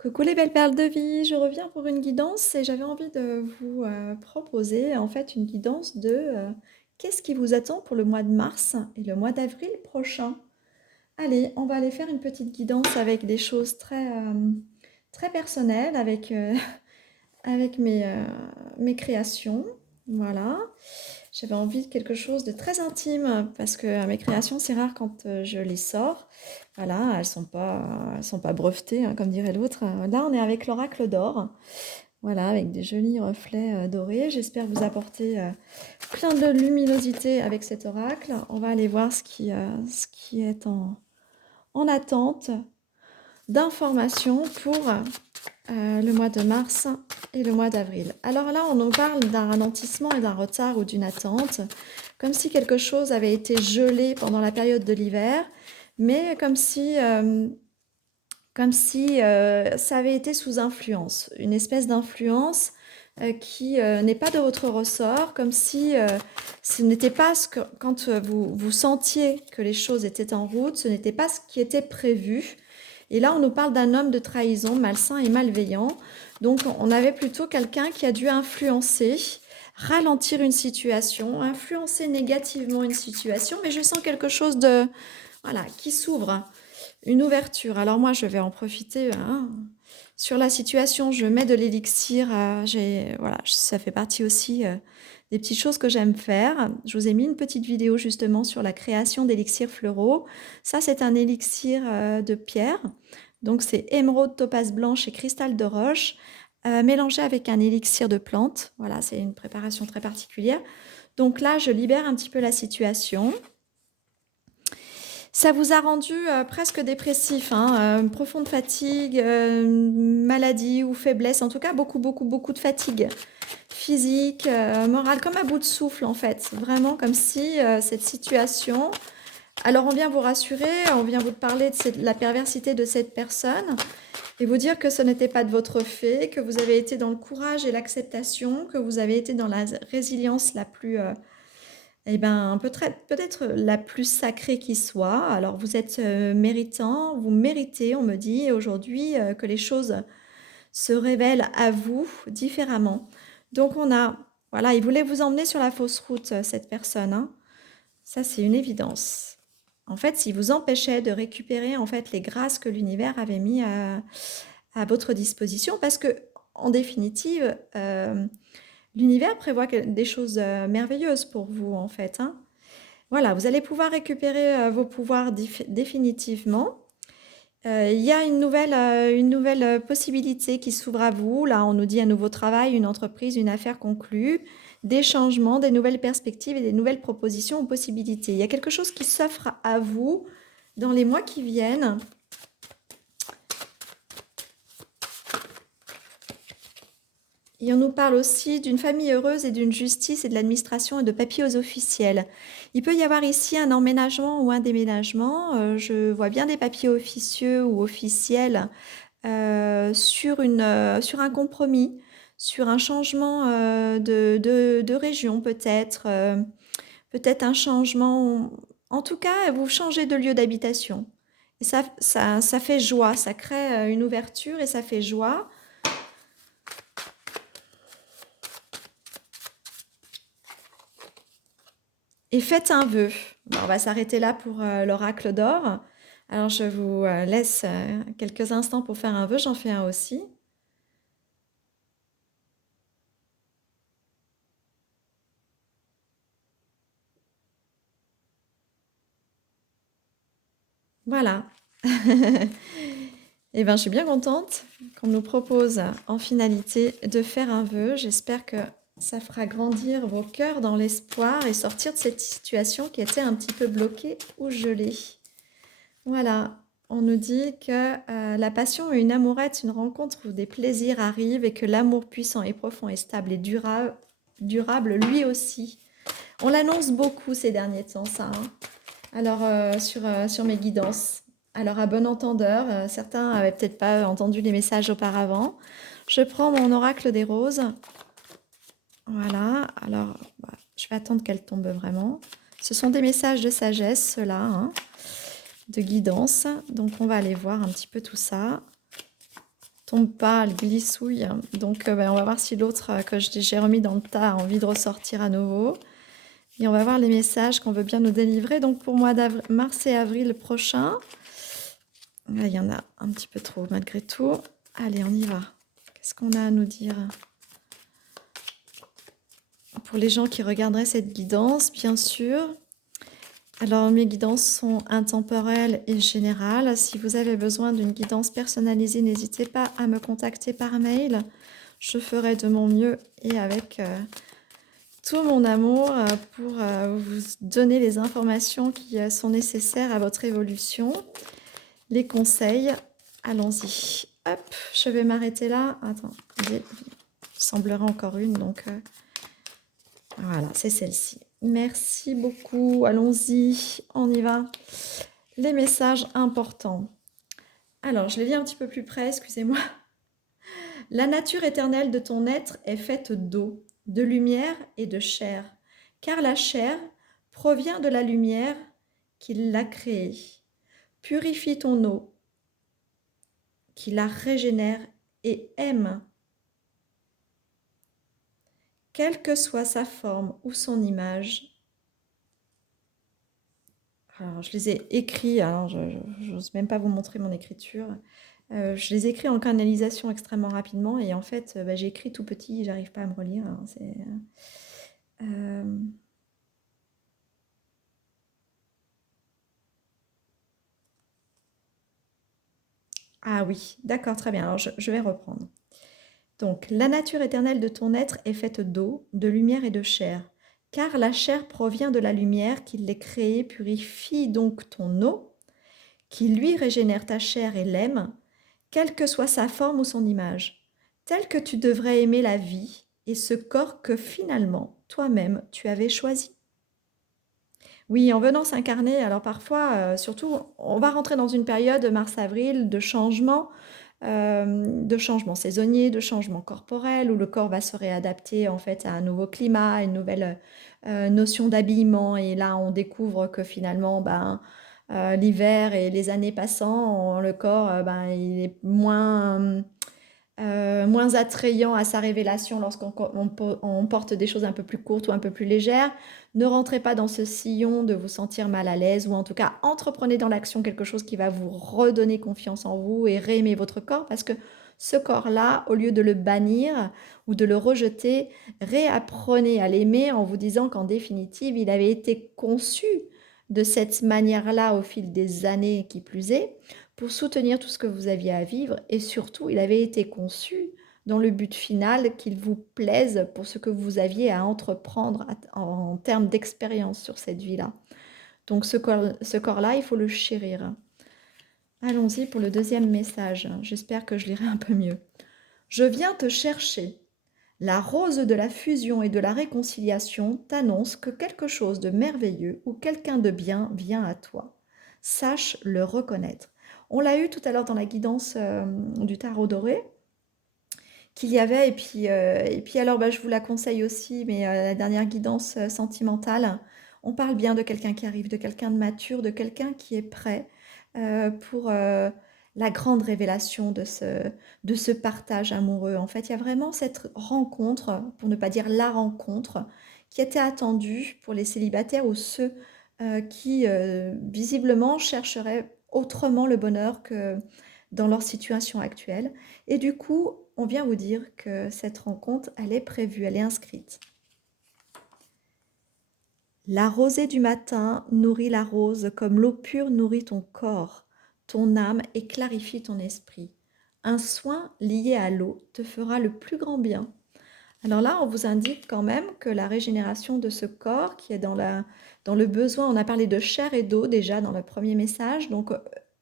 Coucou les belles perles de vie, je reviens pour une guidance et j'avais envie de vous proposer en fait une guidance de qu'est-ce qui vous attend pour le mois de mars et le mois d'avril prochain. Allez, on va aller faire une petite guidance avec des choses très personnelles, avec mes créations. Voilà. J'avais envie de quelque chose de très intime parce que mes créations, c'est rare quand je les sors. Voilà, elles sont pas brevetées, hein, comme dirait l'autre. Là, on est avec l'oracle d'or. Voilà, avec des jolis reflets dorés. J'espère vous apporter plein de luminosité avec cet oracle. On va aller voir ce qui est en attente d'informations pour le mois de mars et le mois d'avril. Alors là, on nous parle d'un ralentissement et d'un retard ou d'une attente, comme si quelque chose avait été gelé pendant la période de l'hiver, mais comme si ça avait été sous influence, une espèce d'influence qui n'est pas de votre ressort, comme si ce n'était pas ce que, quand vous sentiez que les choses étaient en route, ce n'était pas ce qui était prévu. Et là, on nous parle d'un homme de trahison, malsain et malveillant. Donc, on avait plutôt quelqu'un qui a dû influencer, ralentir une situation, influencer négativement une situation. Mais je sens quelque chose de, voilà, qui s'ouvre, une ouverture. Alors moi, je vais en profiter. Hein. Sur la situation, je mets de l'élixir. Voilà, ça fait partie aussi des petites choses que j'aime faire. Je vous ai mis une petite vidéo justement sur la création d'élixirs floraux. Ça, c'est un élixir de pierre. Donc, c'est émeraude, topaze blanche et cristal de roche, mélangé avec un élixir de plante. Voilà, c'est une préparation très particulière. Donc là, je libère un petit peu la situation. Ça vous a rendu presque dépressif, hein, profonde fatigue, maladie ou faiblesse, en tout cas beaucoup de fatigue physique, morale, comme à bout de souffle en fait, vraiment comme si cette situation... Alors on vient vous rassurer, on vient vous parler de la perversité de cette personne et vous dire que ce n'était pas de votre fait, que vous avez été dans le courage et l'acceptation, que vous avez été dans la résilience la plus... eh ben, peut-être la plus sacrée qui soit. Alors, vous êtes méritant, vous méritez, on me dit aujourd'hui, que les choses se révèlent à vous différemment. Donc, voilà, il voulait vous emmener sur la fausse route, cette personne, hein. Ça, c'est une évidence. En fait, il vous empêchait de récupérer en fait les grâces que l'univers avait mis à votre disposition, parce que, en définitive, l'univers prévoit des choses merveilleuses pour vous, en fait, hein. Voilà, vous allez pouvoir récupérer vos pouvoirs définitivement. Il y a une nouvelle possibilité qui s'ouvre à vous. Là, on nous dit un nouveau travail, une entreprise, une affaire conclue, des changements, des nouvelles perspectives et des nouvelles propositions ou possibilités. Il y a quelque chose qui s'offre à vous dans les mois qui viennent. Et on nous parle aussi d'une famille heureuse et d'une justice et de l'administration et de papiers aux officiels. Il peut y avoir ici un emménagement ou un déménagement. Je vois bien des papiers officieux ou officiels sur un compromis, sur un changement de région peut-être, peut-être un changement. En tout cas, vous changez de lieu d'habitation. Et ça fait joie, ça crée une ouverture et ça fait joie. Et faites un vœu. Bon, on va s'arrêter là pour l'oracle d'or. Alors, je vous laisse quelques instants pour faire un vœu. J'en fais un aussi. Voilà. Eh bien, je suis bien contente qu'on nous propose en finalité de faire un vœu. J'espère que ça fera grandir vos cœurs dans l'espoir et sortir de cette situation qui était un petit peu bloquée ou gelée. Voilà, on nous dit que la passion est une amourette, une rencontre où des plaisirs arrivent et que l'amour puissant et profond et stable et durable lui aussi. On l'annonce beaucoup ces derniers temps, ça, hein. Alors, sur mes guidances. Alors, à bon entendeur, certains n'avaient peut-être pas entendu les messages auparavant. Je prends mon oracle des roses. Voilà, alors, je vais attendre qu'elle tombe vraiment. Ce sont des messages de sagesse, ceux-là, hein, de guidance. Donc, on va aller voir un petit peu tout ça. tombe pas, elle glissouille. Donc on va voir si l'autre que j'ai remis dans le tas a envie de ressortir à nouveau. Et on va voir les messages qu'on veut bien nous délivrer. Donc pour mois d'avril, mars et avril prochain. Là, il y en a un petit peu trop malgré tout. Allez, on y va. Qu'est-ce qu'on a à nous dire? Pour les gens qui regarderaient cette guidance, bien sûr. Alors, mes guidances sont intemporelles et générales. Si vous avez besoin d'une guidance personnalisée, n'hésitez pas à me contacter par mail. Je ferai de mon mieux et avec tout mon amour pour vous donner les informations qui sont nécessaires à votre évolution. Les conseils, allons-y. Hop, je vais m'arrêter là. Attends, il semblerait encore une, donc voilà, c'est celle-ci. Merci beaucoup, allons-y, on y va. Les messages importants. Alors, je les lis un petit peu plus près, excusez-moi. La nature éternelle de ton être est faite d'eau, de lumière et de chair, car la chair provient de la lumière qui l'a créée. Purifie ton eau, qui la régénère et aime, quelle que soit sa forme ou son image. Alors, je les ai écrits, alors je n'ose même pas vous montrer mon écriture. Je les écris en canalisation extrêmement rapidement et en fait, j'ai écrit tout petit, j'arrive pas à me relire. Hein, Ah oui, d'accord, très bien. Alors, je vais reprendre. Donc, la nature éternelle de ton être est faite d'eau, de lumière et de chair. Car la chair provient de la lumière qui l'est créée, purifie donc ton eau, qui lui régénère ta chair et l'aime, quelle que soit sa forme ou son image, tel que tu devrais aimer la vie et ce corps que finalement, toi-même, tu avais choisi. Oui, en venant s'incarner, alors parfois, surtout, on va rentrer dans une période mars-avril de changements saisonniers, de changements corporels, où le corps va se réadapter en fait à un nouveau climat, à une nouvelle notion d'habillement. Et là, on découvre que finalement, l'hiver et les années passant, le corps, il est moins attrayant à sa révélation lorsqu'on on porte des choses un peu plus courtes ou un peu plus légères. Ne rentrez pas dans ce sillon de vous sentir mal à l'aise ou en tout cas entreprenez dans l'action quelque chose qui va vous redonner confiance en vous et réaimer votre corps parce que ce corps-là, au lieu de le bannir ou de le rejeter, réapprenez à l'aimer en vous disant qu'en définitive, il avait été conçu de cette manière-là au fil des années qui plus est pour soutenir tout ce que vous aviez à vivre et surtout, il avait été conçu dans le but final qu'il vous plaise pour ce que vous aviez à entreprendre en termes d'expérience sur cette vie-là. Donc ce corps-là, il faut le chérir. Allons-y pour le deuxième message. J'espère que je lirai un peu mieux. Je viens te chercher. La rose de la fusion et de la réconciliation t'annonce que quelque chose de merveilleux ou quelqu'un de bien vient à toi. Sache le reconnaître. On l'a eu tout à l'heure dans la guidance du tarot doré, qu'il y avait, et puis alors je vous la conseille aussi, mais la dernière guidance sentimentale, on parle bien de quelqu'un qui arrive, de quelqu'un de mature, de quelqu'un qui est prêt pour la grande révélation de ce partage amoureux. En fait, il y a vraiment cette rencontre, pour ne pas dire la rencontre, qui était attendue pour les célibataires ou ceux qui visiblement chercheraient autrement le bonheur que dans leur situation actuelle. Et du coup, on vient vous dire que cette rencontre, elle est prévue, elle est inscrite. La rosée du matin nourrit la rose comme l'eau pure nourrit ton corps, ton âme et clarifie ton esprit. Un soin lié à l'eau te fera le plus grand bien. Alors là, on vous indique quand même que la régénération de ce corps qui est dans le besoin, on a parlé de chair et d'eau déjà dans le premier message, donc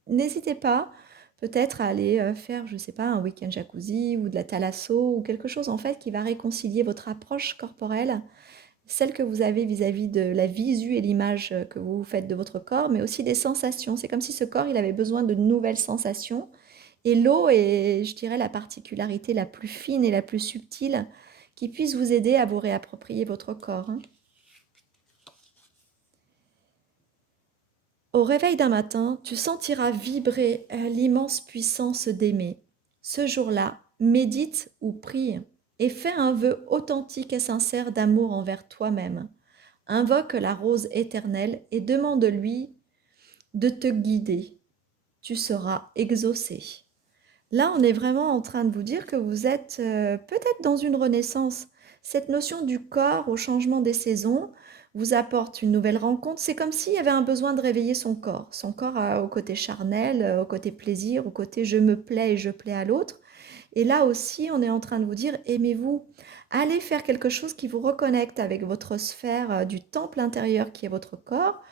n'hésitez pas peut-être à aller faire, je ne sais pas, un week-end jacuzzi ou de la thalasso ou quelque chose en fait qui va réconcilier votre approche corporelle, celle que vous avez vis-à-vis de la visu et l'image que vous faites de votre corps, mais aussi des sensations. C'est comme si ce corps, il avait besoin de nouvelles sensations. Et l'eau est, je dirais, la particularité la plus fine et la plus subtile qui puisse vous aider à vous réapproprier votre corps. Au réveil d'un matin, tu sentiras vibrer l'immense puissance d'aimer. Ce jour-là, médite ou prie et fais un vœu authentique et sincère d'amour envers toi-même. Invoque la rose éternelle et demande-lui de te guider. Tu seras exaucé. Là, on est vraiment en train de vous dire que vous êtes peut-être dans une renaissance. Cette notion du corps au changement des saisons vous apporte une nouvelle rencontre. C'est comme s'il y avait un besoin de réveiller son corps au côté charnel, au côté plaisir, au côté je me plais et je plais à l'autre. Et là aussi, on est en train de vous dire, aimez-vous, allez faire quelque chose qui vous reconnecte avec votre sphère du temple intérieur qui est votre corps,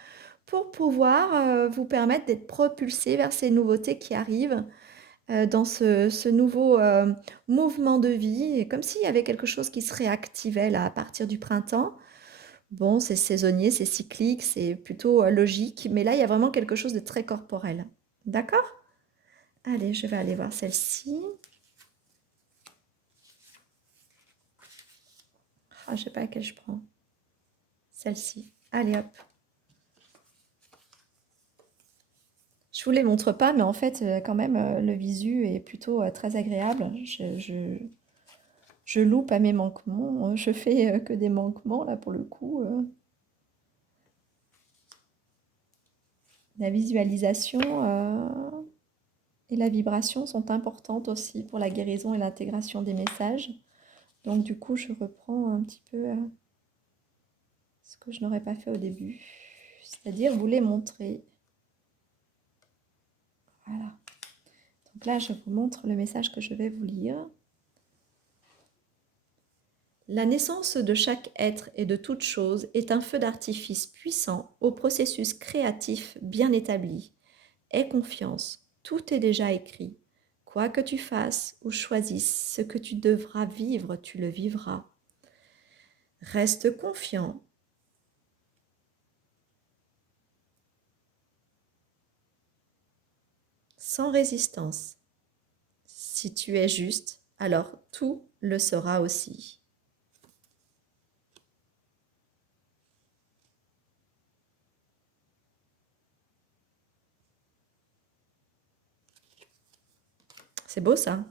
pour pouvoir vous permettre d'être propulsé vers ces nouveautés qui arrivent dans ce nouveau mouvement de vie, et comme s'il y avait quelque chose qui se réactivait là à partir du printemps. Bon, c'est saisonnier, c'est cyclique, c'est plutôt logique, mais là, il y a vraiment quelque chose de très corporel. D'accord? Allez, je vais aller voir celle-ci. Ah, je sais pas laquelle je prends. Celle-ci. Allez, hop. Je vous les montre pas, mais en fait, quand même, le visu est plutôt très agréable. Je loupe à mes manquements. Je fais que des manquements, là, pour le coup. La visualisation et la vibration sont importantes aussi pour la guérison et l'intégration des messages. Donc, du coup, je reprends un petit peu ce que je n'aurais pas fait au début. C'est-à-dire vous les montrer. Voilà. Donc là, je vous montre le message que je vais vous lire. La naissance de chaque être et de toute chose est un feu d'artifice puissant au processus créatif bien établi. Aie confiance, tout est déjà écrit. Quoi que tu fasses ou choisisses, ce que tu devras vivre, tu le vivras. Reste confiant. Sans résistance. Si tu es juste, alors tout le sera aussi. C'est beau ça.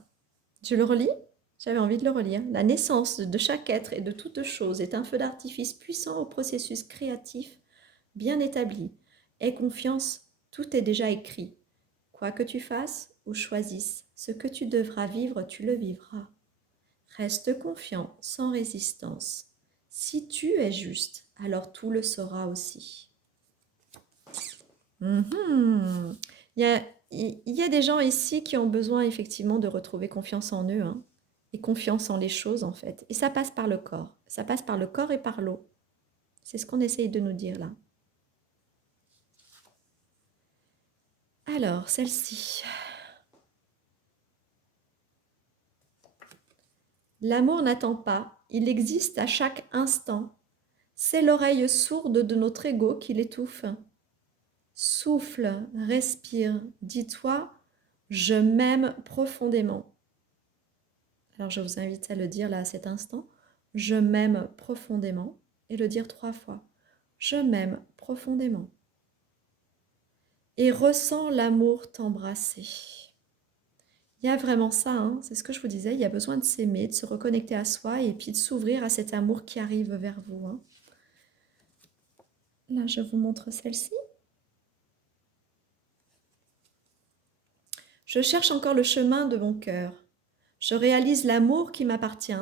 Je le relis? J'avais envie de le relire. La naissance de chaque être et de toute chose est un feu d'artifice puissant au processus créatif bien établi. Aie confiance, tout est déjà écrit. Quoi que tu fasses ou choisisses, ce que tu devras vivre, tu le vivras. Reste confiant, sans résistance. Si tu es juste, alors tout le sera aussi. Mhm. Il y a des gens ici qui ont besoin effectivement de retrouver confiance en eux, hein, et confiance en les choses en fait. Et ça passe par le corps. Ça passe par le corps et par l'eau. C'est ce qu'on essaye de nous dire là. Alors, celle-ci. L'amour n'attend pas, il existe à chaque instant. C'est l'oreille sourde de notre ego qui l'étouffe. Souffle, respire, dis-toi, je m'aime profondément. Alors je vous invite à le dire là à cet instant, je m'aime profondément, et le dire 3 fois. Je m'aime profondément. Et ressens l'amour t'embrasser. Il y a vraiment ça, hein, c'est ce que je vous disais, il y a besoin de s'aimer, de se reconnecter à soi et puis de s'ouvrir à cet amour qui arrive vers vous. Hein. Là, je vous montre celle-ci. Je cherche encore le chemin de mon cœur. Je réalise l'amour qui m'appartient.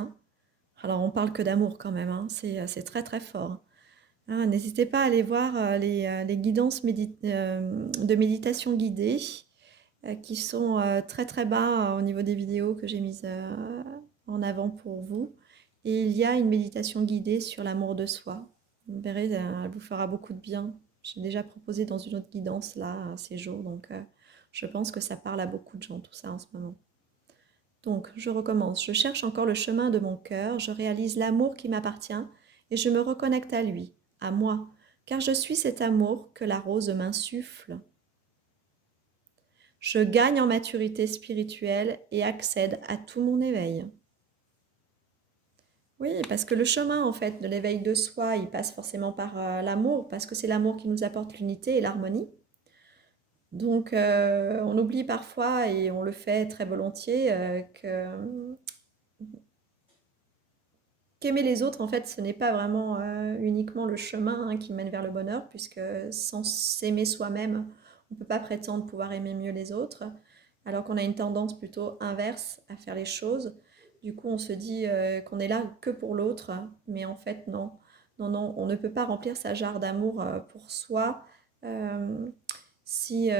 Alors, on parle que d'amour quand même, hein, c'est très très fort. Ah, n'hésitez pas à aller voir les guidances de méditation guidée qui sont très très bas au niveau des vidéos que j'ai mises en avant pour vous. Et il y a une méditation guidée sur l'amour de soi. Vous verrez, elle vous fera beaucoup de bien. J'ai déjà proposé dans une autre guidance là ces jours, donc je pense que ça parle à beaucoup de gens tout ça en ce moment. Donc, je recommence. Je cherche encore le chemin de mon cœur, je réalise l'amour qui m'appartient et je me reconnecte à lui, à moi, car je suis cet amour que la rose m'insuffle. Je gagne en maturité spirituelle et accède à tout mon éveil. Oui, parce que le chemin, en fait, de l'éveil de soi, il passe forcément par l'amour, parce que c'est l'amour qui nous apporte l'unité et l'harmonie. Donc, on oublie parfois, et on le fait très volontiers, qu'aimer les autres, en fait, ce n'est pas vraiment uniquement le chemin hein, qui mène vers le bonheur, puisque sans s'aimer soi-même, on ne peut pas prétendre pouvoir aimer mieux les autres, alors qu'on a une tendance plutôt inverse à faire les choses. Du coup, on se dit qu'on est là que pour l'autre, mais en fait, non. Non, non, on ne peut pas remplir sa jarre d'amour pour soi euh, si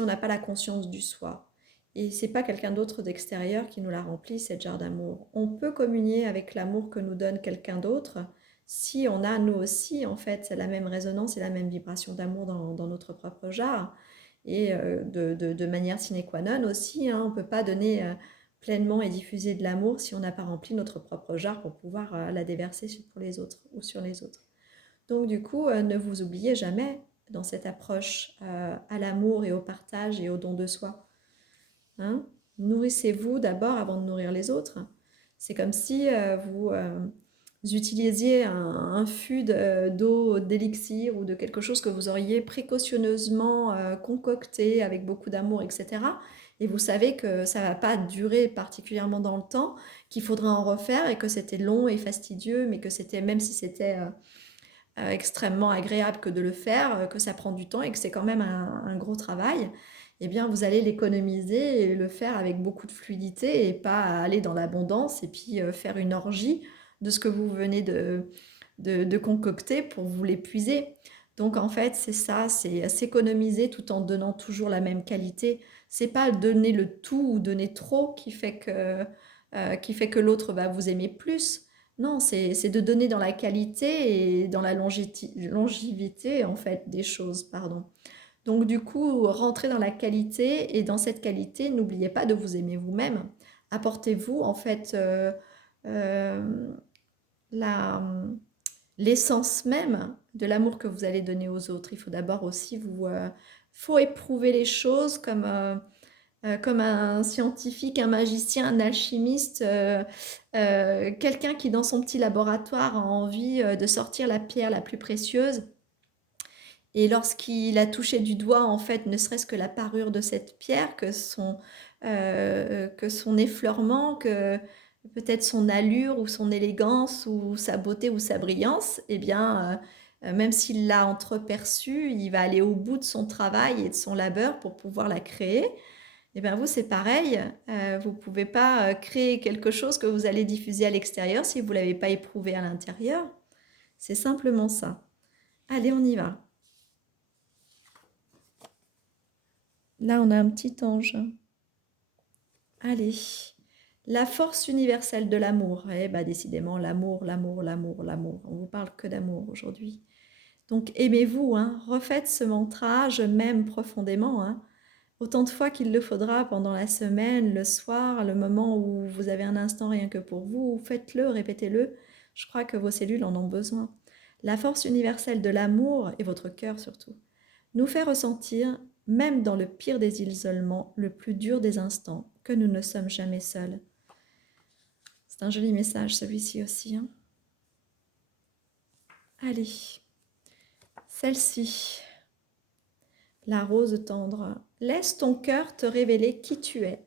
on n'a pas la conscience du soi. Et c'est pas quelqu'un d'autre d'extérieur qui nous la remplit, cette jarre d'amour. On peut communier avec l'amour que nous donne quelqu'un d'autre si on a, nous aussi, en fait, la même résonance et la même vibration d'amour dans notre propre jarre. Et de manière sine qua non aussi, hein, on ne peut pas donner pleinement et diffuser de l'amour si on n'a pas rempli notre propre jarre pour pouvoir la déverser pour les autres ou sur les autres. Donc du coup, ne vous oubliez jamais dans cette approche à l'amour et au partage et au don de soi. Hein. Nourrissez-vous d'abord avant de nourrir les autres. C'est comme si vous utilisiez un fût d'eau, d'élixir ou de quelque chose que vous auriez précautionneusement concocté avec beaucoup d'amour, etc. Et vous savez que ça ne va pas durer particulièrement dans le temps, qu'il faudra en refaire et que c'était long et fastidieux, mais que c'était, même si c'était extrêmement agréable que de le faire, que ça prend du temps et que c'est quand même un gros travail, eh bien vous allez l'économiser et le faire avec beaucoup de fluidité et pas aller dans l'abondance et puis faire une orgie de ce que vous venez de concocter pour vous l'épuiser. Donc en fait c'est ça, c'est s'économiser tout en donnant toujours la même qualité. C'est pas donner le tout ou donner trop qui fait que l'autre va vous aimer plus. Non, c'est de donner dans la qualité et dans la longévité en fait des choses, pardon. Donc du coup, rentrez dans la qualité et dans cette qualité, n'oubliez pas de vous aimer vous-même. Apportez-vous en fait euh, la, l'essence même de l'amour que vous allez donner aux autres. Il faut d'abord aussi faut éprouver les choses comme un scientifique, un magicien, un alchimiste, quelqu'un qui dans son petit laboratoire a envie de sortir la pierre la plus précieuse. Et lorsqu'il a touché du doigt, en fait, ne serait-ce que la parure de cette pierre, que son effleurement, que peut-être son allure ou son élégance ou sa beauté ou sa brillance, eh bien, même s'il l'a entreperçu, il va aller au bout de son travail et de son labeur pour pouvoir la créer. Eh bien, vous, c'est pareil. Vous ne pouvez pas créer quelque chose que vous allez diffuser à l'extérieur si vous ne l'avez pas éprouvé à l'intérieur. C'est simplement ça. Allez, on y va. Là, on a un petit ange. Allez. La force universelle de l'amour. Eh bien, décidément, l'amour, l'amour, l'amour, l'amour. On vous parle que d'amour aujourd'hui. Donc, aimez-vous. Hein. Refaites ce mantra, je m'aime profondément. Hein. Autant de fois qu'il le faudra pendant la semaine, le soir, le moment où vous avez un instant rien que pour vous, faites-le, répétez-le. Je crois que vos cellules en ont besoin. La force universelle de l'amour, et votre cœur surtout, nous fait ressentir, même dans le pire des isolements, le plus dur des instants, que nous ne sommes jamais seuls. C'est un joli message celui-ci aussi. Hein. Allez, celle-ci. La rose tendre. Laisse ton cœur te révéler qui tu es.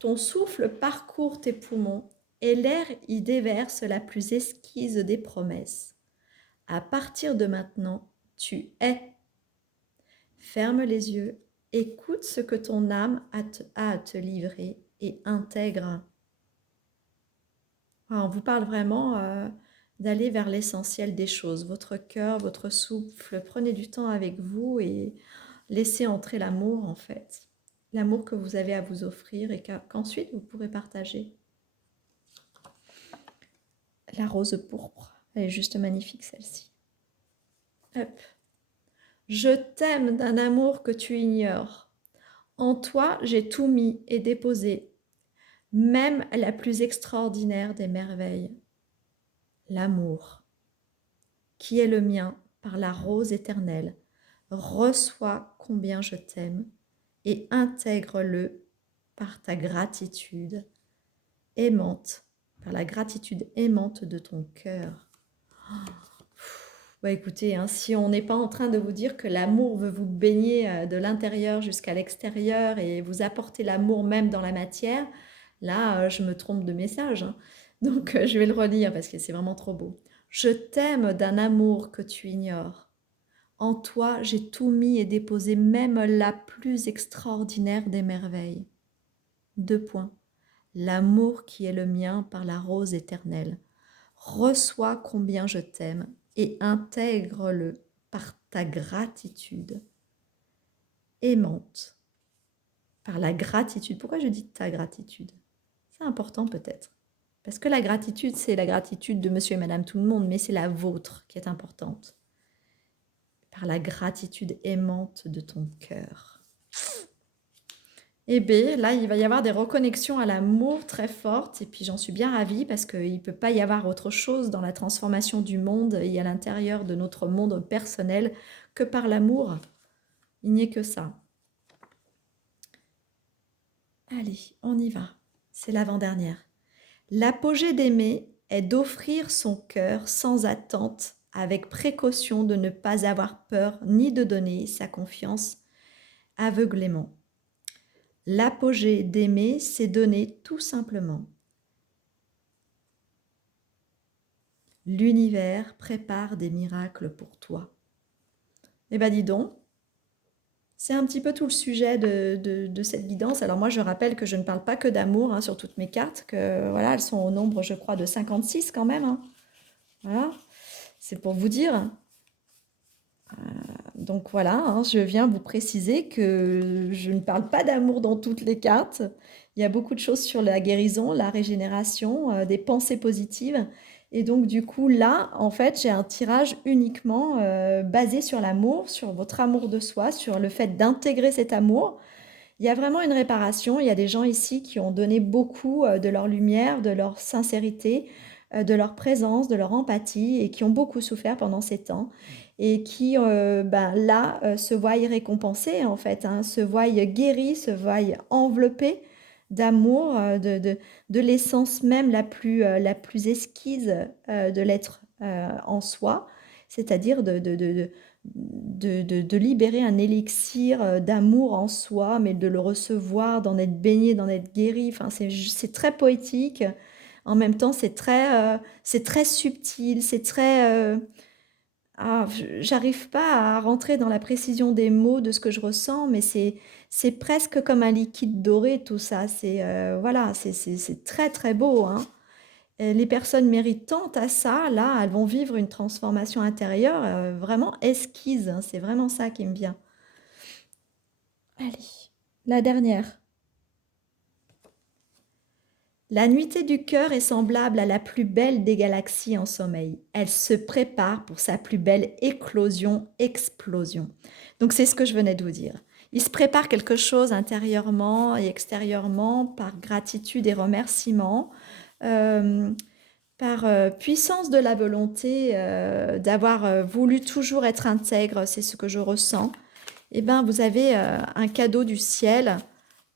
Ton souffle parcourt tes poumons et l'air y déverse la plus esquisse des promesses. À partir de maintenant, tu es. Ferme les yeux, écoute ce que ton âme a à te livrer et intègre. On vous parle vraiment d'aller vers l'essentiel des choses. Votre cœur, votre souffle, prenez du temps avec vous et laissez entrer l'amour en fait. L'amour que vous avez à vous offrir et qu'ensuite vous pourrez partager. La rose pourpre, elle est juste magnifique celle-ci. Hop. Je t'aime d'un amour que tu ignores. En toi, j'ai tout mis et déposé, même la plus extraordinaire des merveilles. L'amour, qui est le mien par la rose éternelle, reçois combien je t'aime et intègre-le par ta gratitude aimante, par la gratitude aimante de ton cœur. Ouais, écoutez, hein, si on n'est pas en train de vous dire que l'amour veut vous baigner de l'intérieur jusqu'à l'extérieur et vous apporter l'amour même dans la matière, là, je me trompe de message, hein. Donc, je vais le relire parce que c'est vraiment trop beau. Je t'aime d'un amour que tu ignores. En toi, j'ai tout mis et déposé même la plus extraordinaire des merveilles. Deux points. L'amour qui est le mien par la rose éternelle. Reçois combien je t'aime et intègre-le par ta gratitude aimante. Par la gratitude. Pourquoi je dis ta gratitude? C'est important peut-être. Parce que la gratitude, c'est la gratitude de monsieur et madame tout le monde, mais c'est la vôtre qui est importante. Par la gratitude aimante de ton cœur. Et B, là, il va y avoir des reconnexions à l'amour très fortes, et puis j'en suis bien ravie parce qu'il ne peut pas y avoir autre chose dans la transformation du monde et à l'intérieur de notre monde personnel que par l'amour. Il n'y est que ça. Allez, on y va. C'est l'avant-dernière. L'apogée d'aimer est d'offrir son cœur sans attente, avec précaution de ne pas avoir peur ni de donner sa confiance aveuglément. L'apogée d'aimer, c'est donner tout simplement. L'univers prépare des miracles pour toi. Eh bien dis donc, c'est un petit peu tout le sujet de cette guidance. Alors moi je rappelle que je ne parle pas que d'amour hein, sur toutes mes cartes, que voilà, elles sont au nombre je crois de 56 quand même. Hein. Voilà, c'est pour vous dire. Donc voilà, hein, je viens vous préciser que je ne parle pas d'amour dans toutes les cartes. Il y a beaucoup de choses sur la guérison, la régénération, des pensées positives. Et donc du coup là, en fait, j'ai un tirage uniquement basé sur l'amour, sur votre amour de soi, sur le fait d'intégrer cet amour. Il y a vraiment une réparation. Il y a des gens ici qui ont donné beaucoup de leur lumière, de leur sincérité, de leur présence, de leur empathie et qui ont beaucoup souffert pendant ces temps et qui, ben, là, se voient récompensés en fait, hein, se voient guéris, se voient enveloppés d'amour, de l'essence même la plus esquisse de l'être en soi, c'est-à-dire de libérer un élixir d'amour en soi, mais de le recevoir, d'en être baigné, d'en être guéri. Enfin, c'est très poétique. En même temps, c'est très subtil, c'est très... j'arrive pas à rentrer dans la précision des mots de ce que je ressens, mais c'est presque comme un liquide doré, tout ça. C'est voilà, c'est très très beau, hein. Les personnes méritantes à ça, là, elles vont vivre une transformation intérieure vraiment esquisse, hein. C'est vraiment ça qui me vient. Allez, la dernière. La nuitée du cœur est semblable à la plus belle des galaxies en sommeil. Elle se prépare pour sa plus belle éclosion, explosion. Donc c'est ce que je venais de vous dire. Il se prépare quelque chose intérieurement et extérieurement par gratitude et remerciement. Euh, Par puissance de la volonté d'avoir voulu toujours être intègre, c'est ce que je ressens, eh ben, vous avez un cadeau du ciel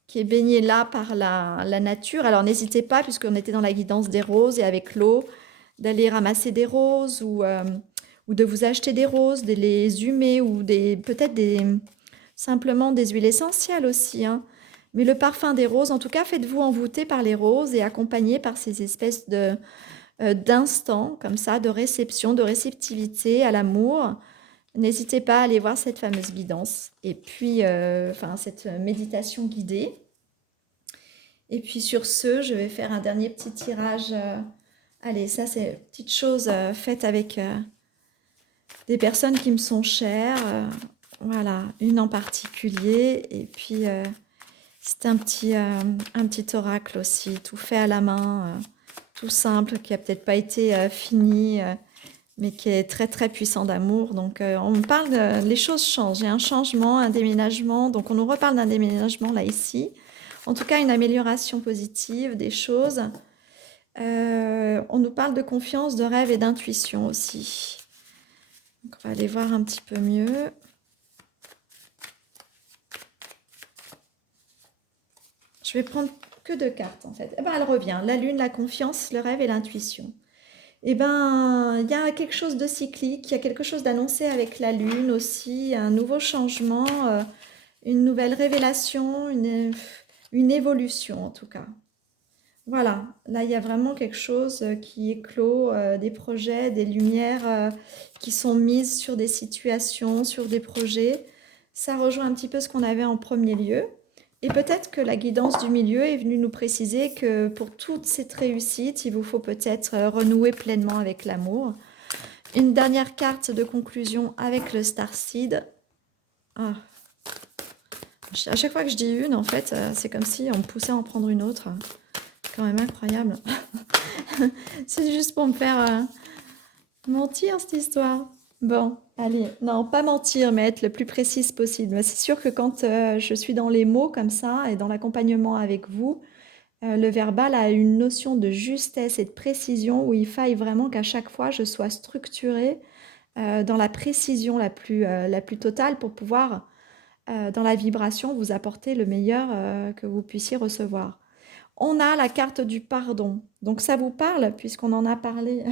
qui est baigné là par la nature. Alors n'hésitez pas, puisqu'on était dans la guidance des roses et avec l'eau, d'aller ramasser des roses ou de vous acheter des roses, de les humer ou peut-être simplement des huiles essentielles aussi. Hein. Mais le parfum des roses, en tout cas, faites-vous envoûter par les roses et accompagner par ces espèces d'instant comme ça, de réception, de réceptivité à l'amour. N'hésitez pas à aller voir cette fameuse guidance et puis enfin cette méditation guidée. Et puis sur ce, je vais faire un dernier petit tirage. Allez, ça c'est une petite chose faite avec des personnes qui me sont chères. Voilà, une en particulier. Et puis c'est un petit oracle aussi, tout fait à la main, tout simple, qui a peut-être pas été fini, mais qui est très très puissant d'amour. Donc on me parle les choses changent. Il y a un changement, un déménagement. Donc on nous reparle d'un déménagement là ici. En tout cas, une amélioration positive des choses. On nous parle de confiance, de rêve et d'intuition aussi. Donc on va aller voir un petit peu mieux. Je vais prendre que deux cartes en fait. Eh ben, elle revient. La lune, la confiance, le rêve et l'intuition. Eh ben, il y a quelque chose de cyclique, il y a quelque chose d'annoncé avec la Lune aussi, un nouveau changement, une nouvelle révélation, une évolution en tout cas. Voilà, là il y a vraiment quelque chose qui éclot, des projets, des lumières qui sont mises sur des situations, sur des projets. Ça rejoint un petit peu ce qu'on avait en premier lieu. Et peut-être que la guidance du milieu est venue nous préciser que pour toute cette réussite, il vous faut peut-être renouer pleinement avec l'amour. Une dernière carte de conclusion avec le Starseed. Ah, à chaque fois que je dis une, en fait, c'est comme si on me poussait à en prendre une autre. C'est quand même incroyable. C'est juste pour me faire mentir, cette histoire. Bon, allez, non, pas mentir, mais être le plus précise possible. C'est sûr que quand je suis dans les mots comme ça et dans l'accompagnement avec vous, le verbal a une notion de justesse et de précision où il faille vraiment qu'à chaque fois je sois structurée dans la précision la plus totale pour pouvoir, dans la vibration, vous apporter le meilleur que vous puissiez recevoir. On a la carte du pardon. Donc ça vous parle, puisqu'on en a parlé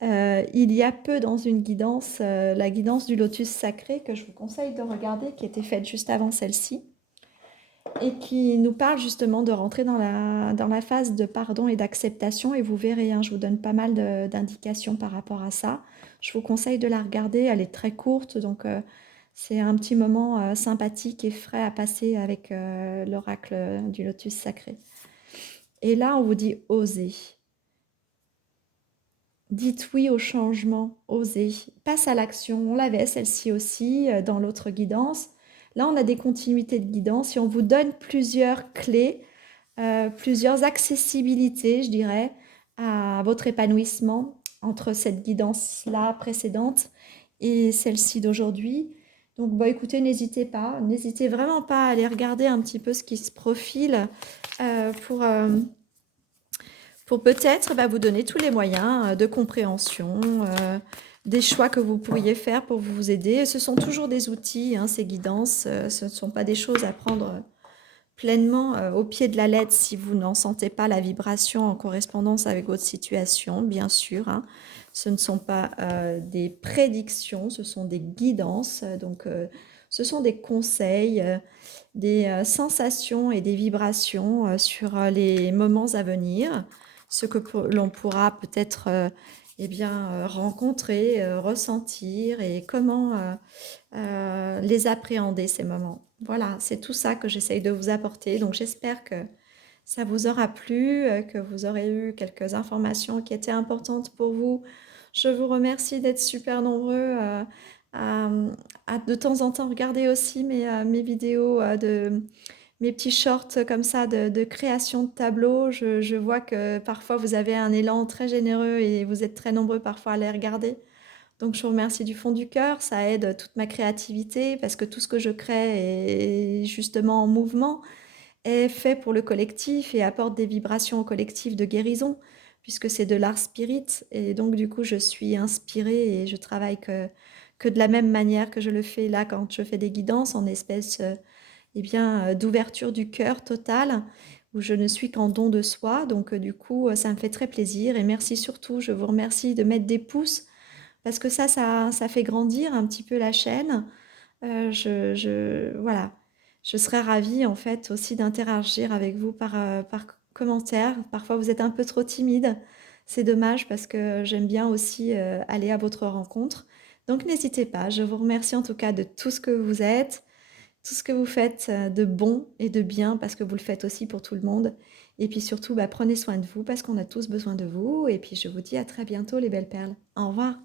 il y a peu dans une guidance, la guidance du lotus sacré que je vous conseille de regarder, qui était faite juste avant celle-ci, et qui nous parle justement de rentrer dans la phase de pardon et d'acceptation. Et vous verrez, hein, je vous donne pas mal d'indications par rapport à ça. Je vous conseille de la regarder, elle est très courte, donc c'est un petit moment sympathique et frais à passer avec l'oracle du lotus sacré. Et là, on vous dit oser. Dites oui au changement, osez. Passe à l'action. On l'avait celle-ci aussi dans l'autre guidance. Là, on a des continuités de guidance et on vous donne plusieurs clés, plusieurs accessibilités, je dirais, à votre épanouissement entre cette guidance-là précédente et celle-ci d'aujourd'hui. Donc, bah, écoutez, n'hésitez vraiment pas à aller regarder un petit peu ce qui se profile euh, pour, euh, pour peut-être vous donner tous les moyens de compréhension, des choix que vous pourriez faire pour vous aider. Ce sont toujours des outils, hein, ces guidances, ce ne sont pas des choses à prendre pleinement au pied de la lettre si vous n'en sentez pas la vibration en correspondance avec votre situation, bien sûr. Hein. Ce ne sont pas des prédictions, ce sont des guidances, donc ce sont des conseils, des sensations et des vibrations sur les moments à venir, ce que l'on pourra peut-être eh bien, rencontrer, ressentir et comment les appréhender, ces moments. Voilà, c'est tout ça que j'essaye de vous apporter. Donc j'espère que ça vous aura plu, que vous aurez eu quelques informations qui étaient importantes pour vous. Je vous remercie d'être super nombreux à, à de temps en temps regarder aussi mes vidéos mes petits shorts comme ça de création de tableaux. Je vois que parfois vous avez un élan très généreux et vous êtes très nombreux parfois à les regarder. Donc je vous remercie du fond du cœur, ça aide toute ma créativité parce que tout ce que je crée est justement en mouvement, est fait pour le collectif et apporte des vibrations au collectif de guérison, puisque c'est de l'art spirit. Et donc du coup je suis inspirée et je travaille que de la même manière que je le fais là quand je fais des guidances en espèce d'ouverture du cœur totale, où je ne suis qu'en don de soi. Donc du coup ça me fait très plaisir et merci surtout, je vous remercie de mettre des pouces parce que ça fait grandir un petit peu la chaîne. Voilà, je serais ravie en fait aussi d'interagir avec vous par commentaire. Parfois vous êtes un peu trop timide, c'est dommage parce que j'aime bien aussi aller à votre rencontre. Donc n'hésitez pas, je vous remercie en tout cas de tout ce que vous êtes, tout ce que vous faites de bon et de bien parce que vous le faites aussi pour tout le monde. Et puis surtout, prenez soin de vous parce qu'on a tous besoin de vous. Et puis je vous dis à très bientôt les belles perles. Au revoir.